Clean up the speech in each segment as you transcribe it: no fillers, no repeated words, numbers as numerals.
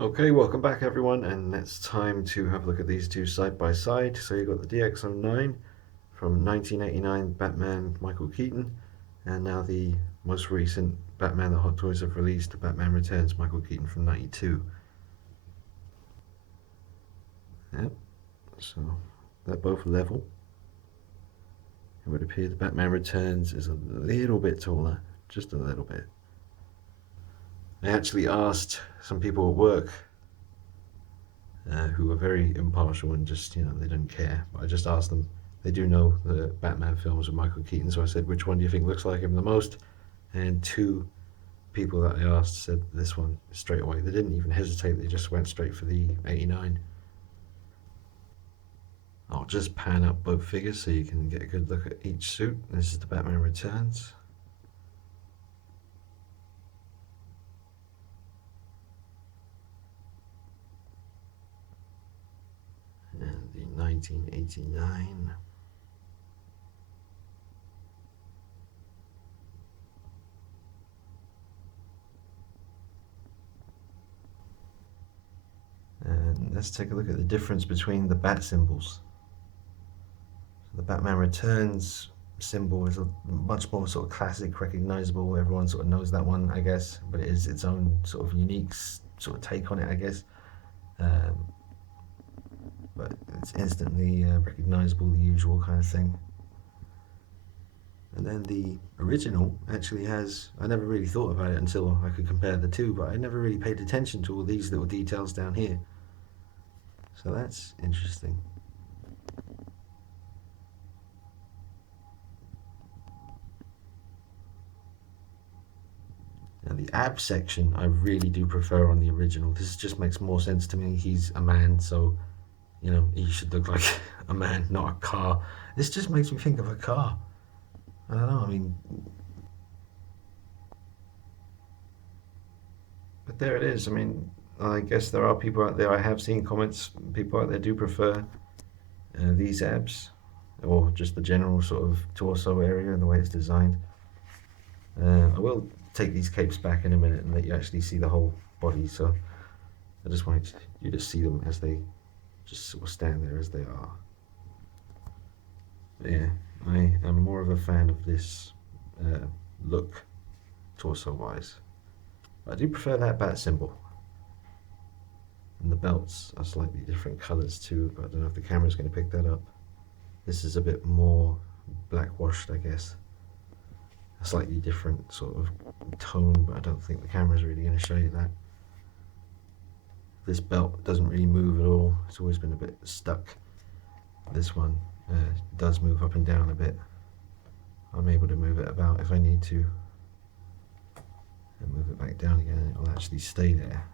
Okay, welcome back everyone, and it's time to have a look at these two side by side. So you've got the DX09 from 1989 Batman Michael Keaton, and now the most recent Batman the Hot Toys have released, Batman Returns Michael Keaton from 92. Yep, so they're both level. It would appear the Batman Returns is a little bit taller, just a little bit. I actually asked some people at work who were very impartial and just, they didn't care. But I just asked them. They do know the Batman films with Michael Keaton, so I said, which one do you think looks like him the most? And two people that I asked said this one straight away. They didn't even hesitate, they just went straight for the 89. I'll just pan up both figures so you can get a good look at each suit. This is the Batman Returns. And the 1989. And let's take a look at the difference between the bat symbols. So the Batman Returns symbol is a much more sort of classic, recognizable. Everyone sort of knows that one, I guess, but it is its own sort of unique sort of take on it, I guess. Um, but it's instantly recognizable, the usual kind of thing. And then the original actually has, I never really thought about it until I could compare the two, but I never really paid attention to all these little details down here. So that's interesting. Now the ab section I really do prefer on the original. This just makes more sense to me. He's a man, so he should look like a man, not a car. This just makes me think of a car. I don't know, I mean, but there it is. I mean, I guess there are people out there, I have seen comments, people out there do prefer these abs, or just the general sort of torso area and the way it's designed. I will take these capes back in a minute and let you actually see the whole body, so I just wanted you to see them as they just sort of stand there as they are. But yeah, I am more of a fan of this look, torso-wise. I do prefer that bat symbol. And the belts are slightly different colours too, but I don't know if the camera's going to pick that up. This is a bit more black washed, I guess. A slightly different sort of tone, but I don't think the camera's really going to show you that. This belt doesn't really move at all. It's always been a bit stuck. This one does move up and down a bit. I'm able to move it about if I need to, and move it back down again, and it'll actually stay there,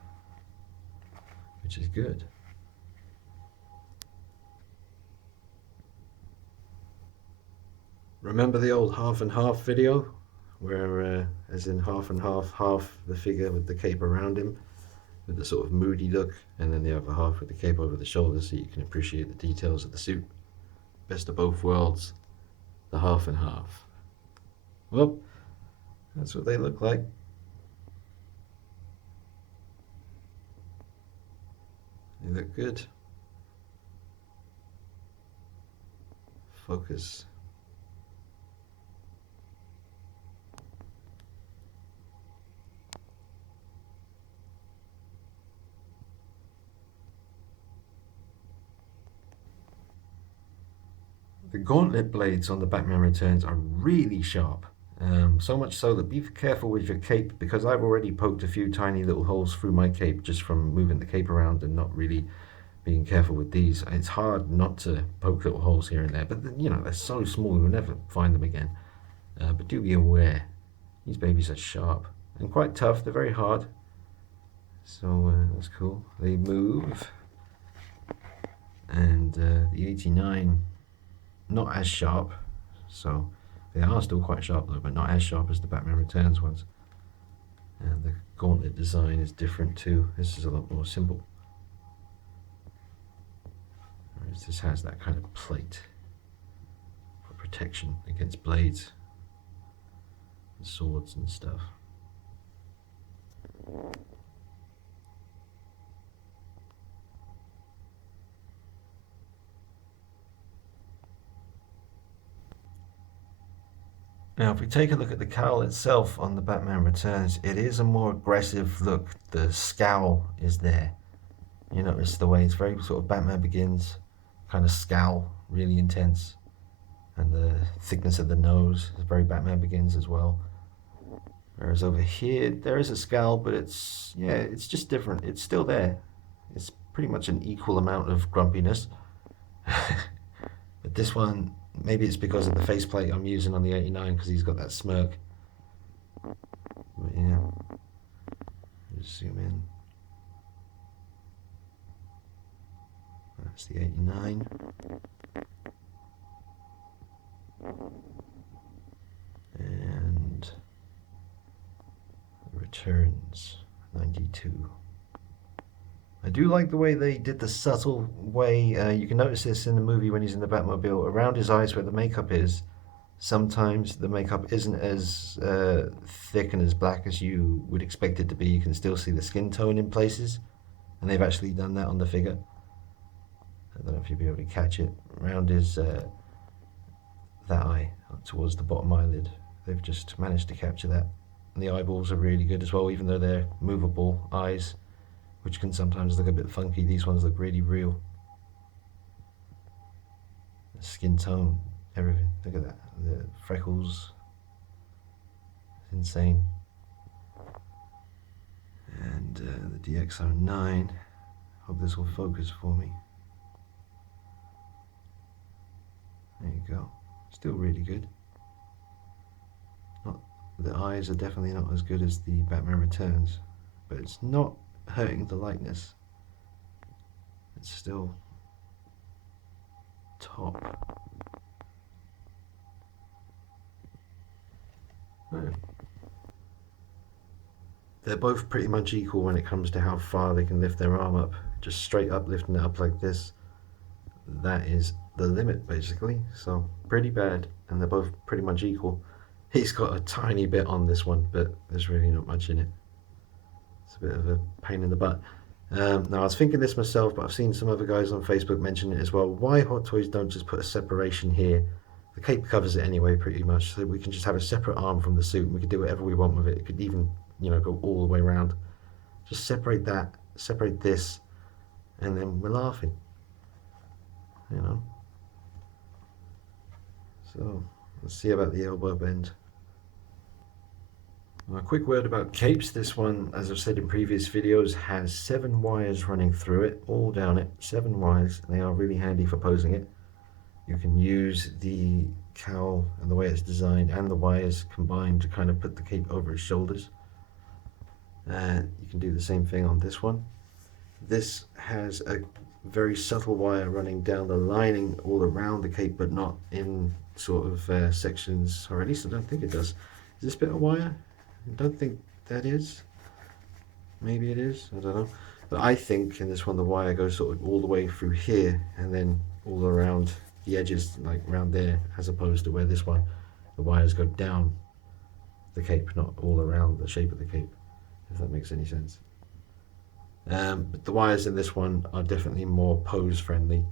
which is good. Remember the old half and half video, where as in half and half the figure with the cape around him, with the sort of moody look, and then the other half with the cape over the shoulders so you can appreciate the details of the suit. Best of both worlds, the half and half. Well, that's what they look like. They look good. Focus. The gauntlet blades on the Batman Returns are really sharp. So much so that be careful with your cape, because I've already poked a few tiny little holes through my cape just from moving the cape around and not really being careful with these. It's hard not to poke little holes here and there, but they're so small you'll never find them again. But do be aware, these babies are sharp and quite tough. They're very hard, so that's cool. They move, and the 89 not as sharp, so they are still quite sharp though, but not as sharp as the Batman Returns ones. And the gauntlet design is different too. This is a lot more simple. Whereas this has that kind of plate for protection against blades and swords and stuff. Now, if we take a look at the cowl itself on the Batman Returns, it is a more aggressive look. The scowl is there. You notice the way it's very sort of Batman Begins kind of scowl, really intense. And the thickness of the nose is very Batman Begins as well. Whereas over here, there is a scowl, but it's just different. It's still there. It's pretty much an equal amount of grumpiness. But this one, maybe it's because of the faceplate I'm using on the 89, because he's got that smirk. But yeah, just zoom in. That's the 89. And Returns 92. I do like the way they did the subtle way. You can notice this in the movie when he's in the Batmobile. Around his eyes where the makeup is, sometimes the makeup isn't as thick and as black as you would expect it to be. You can still see the skin tone in places. And they've actually done that on the figure. I don't know if you'll be able to catch it. Around his, that eye, towards the bottom eyelid. They've just managed to capture that. And the eyeballs are really good as well, even though they're movable eyes, which can sometimes look a bit funky. These ones look really real. The skin tone, everything. Look at that. The freckles. It's insane. And the DX09. Hope this will focus for me. There you go. Still really good. The eyes are definitely not as good as the Batman Returns, but it's not hurting the likeness. It's still top. Right. They're both pretty much equal when it comes to how far they can lift their arm up. Just straight up, lifting it up like this. That is the limit, basically. So pretty bad, and they're both pretty much equal. He's got a tiny bit on this one, but there's really not much in it. It's a bit of a pain in the butt. Now, I was thinking this myself, but I've seen some other guys on Facebook mention it as well. Why Hot Toys don't just put a separation here? The cape covers it anyway, pretty much, so we can just have a separate arm from the suit, and we can do whatever we want with it. It could even, go all the way around. Just separate that, separate this, and then we're laughing. So, let's see about the elbow bend. A quick word about capes. This one, as I've said in previous videos, has 7 wires running through it, all down it, 7 wires. They are really handy for posing it. You can use the cowl and the way it's designed and the wires combined to kind of put the cape over his shoulders. You can do the same thing on this one. This has a very subtle wire running down the lining all around the cape, but not in sort of sections, or at least I don't think it does. Is this bit of wire? I don't think that is. Maybe it is, I don't know. But I think in this one the wire goes sort of all the way through here and then all around the edges, like around there, as opposed to where this one, the wires go down the cape, not all around the shape of the cape, if that makes any sense. But the wires in this one are definitely more pose friendly,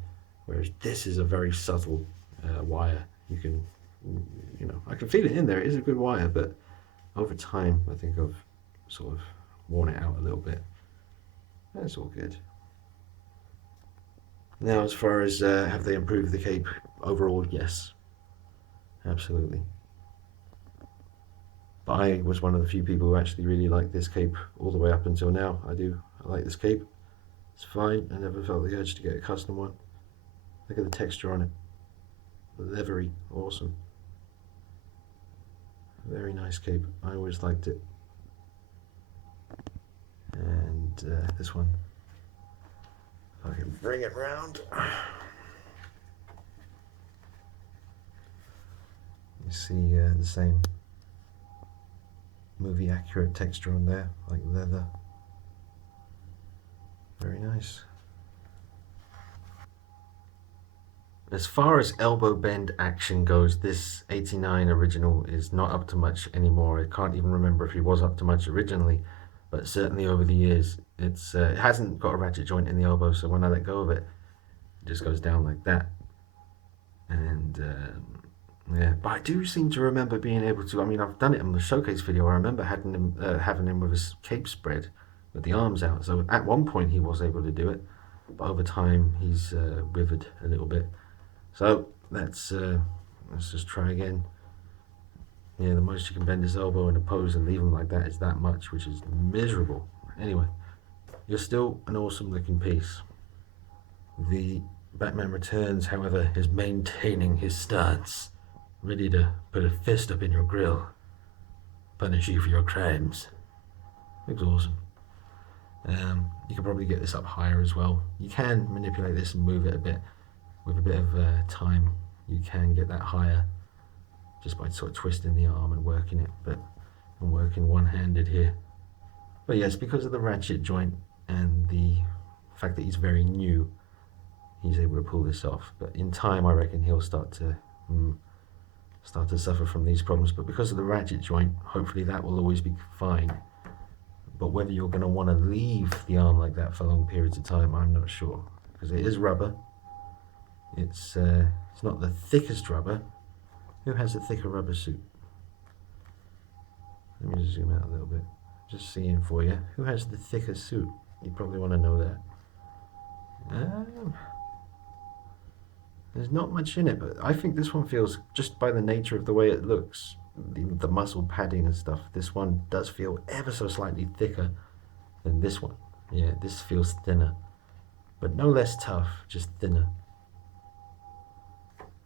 whereas this is a very subtle wire. You can, I can feel it in there. It is a good wire, but over time, I think I've sort of worn it out a little bit. That's all good. Now, as far as have they improved the cape overall, yes, absolutely. But I was one of the few people who actually really liked this cape all the way up until now. I like this cape. It's fine. I never felt the urge to get a custom one. Look at the texture on it. Leathery, awesome. Very nice cape. I always liked it. And this one, if I can bring it round. You see the same movie accurate texture on there, like leather. Very nice. As far as elbow bend action goes, this 89 original is not up to much anymore. I can't even remember if he was up to much originally, but certainly over the years, it hasn't got a ratchet joint in the elbow, so when I let go of it, it just goes down like that. And Yeah, but I do seem to remember being able to. I mean, I've done it in the showcase video. I remember having him with his cape spread, with the arms out. So at one point he was able to do it, but over time he's withered a little bit. So let's just try again. Yeah, the most you can bend his elbow in a pose and leave him like that is that much, which is miserable. Anyway, you're still an awesome looking piece. The Batman Returns, however, is maintaining his stance, ready to put a fist up in your grill, punish you for your crimes. Looks awesome. You can probably get this up higher as well. You can manipulate this and move it a bit with a bit of time. You can get that higher just by sort of twisting the arm and working it, but I'm working one-handed here. But yes, because of the ratchet joint and the fact that he's very new, he's able to pull this off. But in time, I reckon he'll start to suffer from these problems. But because of the ratchet joint, hopefully that will always be fine. But whether you're going to want to leave the arm like that for long periods of time, I'm not sure, because it is rubber. It's not the thickest rubber. Who has a thicker rubber suit? Let me just zoom out a little bit. Just seeing for you. Who has the thicker suit? You probably want to know that. There's not much in it, but I think this one feels, just by the nature of the way it looks, the muscle padding and stuff, this one does feel ever so slightly thicker than this one. Yeah, this feels thinner, but no less tough, just thinner.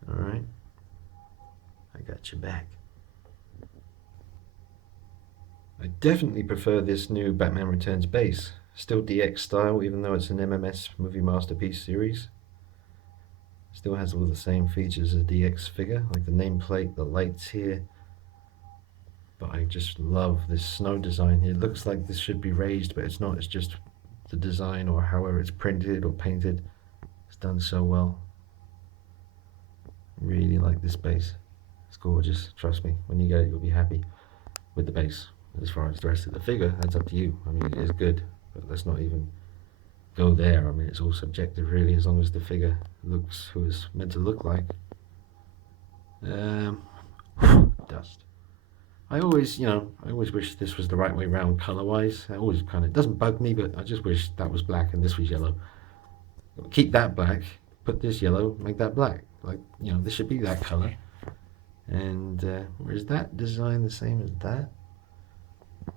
Alright, I got your back. I definitely prefer this new Batman Returns base. Still DX style, even though it's an MMS Movie Masterpiece series. Still has all the same features as a DX figure, like the nameplate, the lights here. But I just love this snow design here. It looks like this should be raised, but it's not. It's just the design, or however it's printed or painted. It's done so well. Really like this base. It's gorgeous. Trust me. When you get it, you'll be happy with the base. As far as the rest of the figure, that's up to you. I mean, it is good, but let's not even go there. I mean, it's all subjective, really, as long as the figure looks who it's meant to look like. Dust. I always wish this was the right way round color-wise. I always kind of, doesn't bug me, but I just wish that was black and this was yellow. Keep that black, put this yellow, make that black. Like, this should be that color. And is that design the same as that?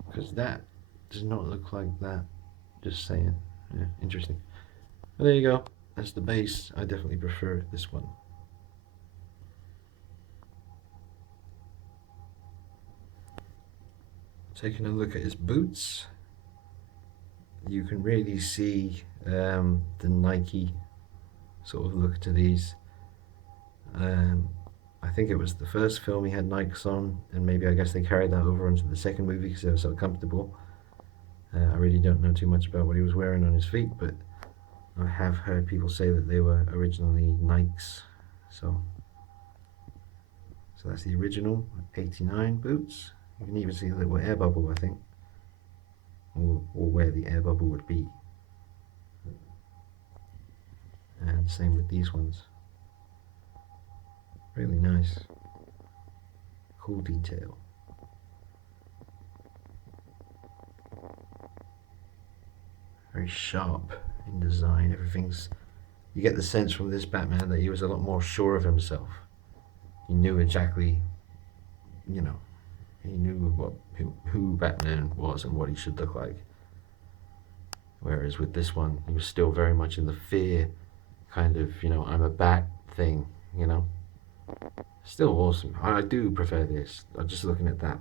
Because that does not look like that. Just saying. Yeah, interesting. Well, there you go. That's the base. I definitely prefer this one. Taking a look at his boots, you can really see the Nike sort of look to these. I think it was the first film he had Nikes on, and maybe I guess they carried that over into the second movie because they were so comfortable. I really don't know too much about what he was wearing on his feet, but I have heard people say that they were originally Nikes. So that's the original 89 boots. You can even see a little air bubble, I think, or where the air bubble would be. And same with these ones. Really nice. Cool detail. Very sharp in design. Everything's, you get the sense from this Batman that he was a lot more sure of himself. He knew exactly, he knew who Batman was and what he should look like. Whereas with this one, he was still very much in the fear kind of, I'm a bat thing, Still awesome. I do prefer this. I'm just looking at that.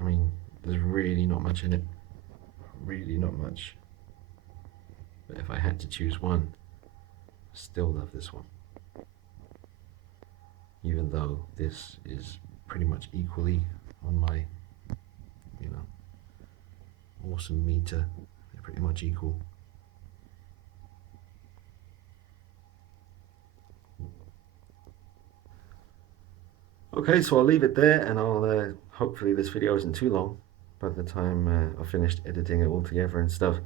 I mean, there's really not much in it. Really not much. But if I had to choose one, I still love this one. Even though this is pretty much equally on my, awesome meter. They're pretty much equal. Okay, so I'll leave it there, and I'll hopefully this video isn't too long by the time I've finished editing it all together and stuff.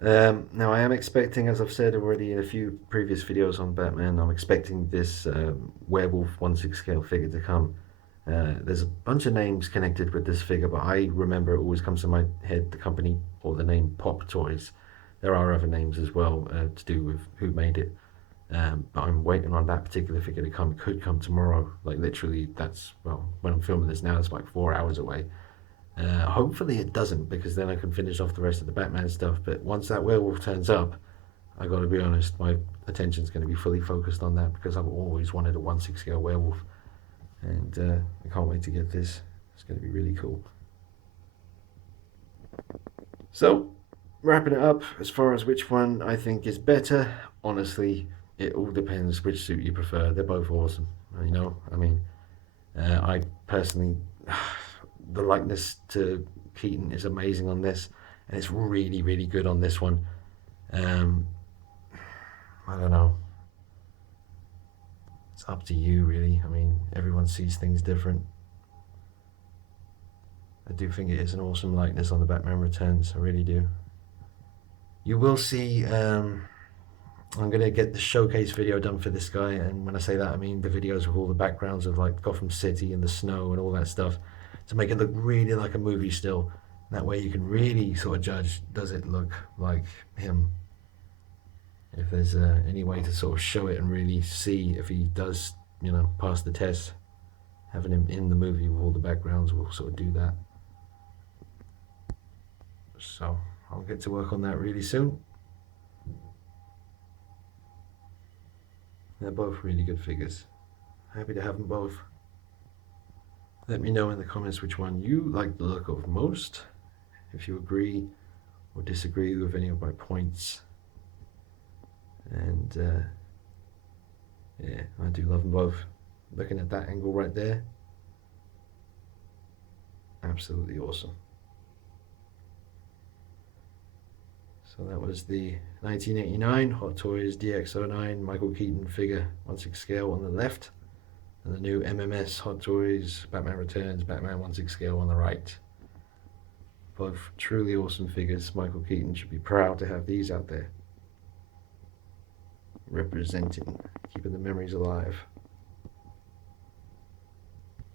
Now I am expecting, as I've said already in a few previous videos on Batman, I'm expecting this werewolf 1/6 scale figure to come. There's a bunch of names connected with this figure, but I remember it always comes to my head the company or the name Pop Toys. There are other names as well to do with who made it. But I'm waiting on that particular figure to come. It could come tomorrow. Like literally, that's, well, when I'm filming this now, it's like 4 hours away. Hopefully it doesn't, because then I can finish off the rest of the Batman stuff. But once that werewolf turns up, I got to be honest, my attention's going to be fully focused on that, because I've always wanted a 1/6 scale werewolf, and I can't wait to get this. It's going to be really cool. So, wrapping it up, as far as which one I think is better, honestly, it all depends which suit you prefer. They're both awesome. You know, I mean, I personally, the likeness to Keaton is amazing on this, and it's really, really good on this one. Um, I don't know. It's up to you, really. I mean, everyone sees things different. I do think it is an awesome likeness on the Batman Returns. I really do. You will see. I'm gonna get the showcase video done for this guy, and when I say that, I mean the videos with all the backgrounds of like Gotham City and the snow and all that stuff, to make it look really like a movie still. That way, you can really sort of judge: does it look like him? If there's any way to sort of show it and really see if he does, you know, pass the test, having him in the movie with all the backgrounds will sort of do that. So I'll get to work on that really soon. They're both really good figures. Happy to have them both. Let me know in the comments which one you like the look of most, if you agree or disagree with any of my points. And yeah, I do love them both. Looking at that angle right there, absolutely awesome. So that was the 1989 Hot Toys DX09 Michael Keaton figure 1/6 scale on the left, and the new MMS Hot Toys Batman Returns Batman 1/6 scale on the right. Both truly awesome figures. Michael Keaton should be proud to have these out there, representing, keeping the memories alive.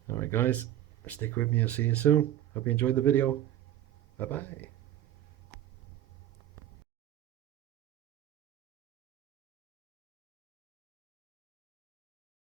Alright guys, stick with me, I'll see you soon. Hope you enjoyed the video. Bye bye.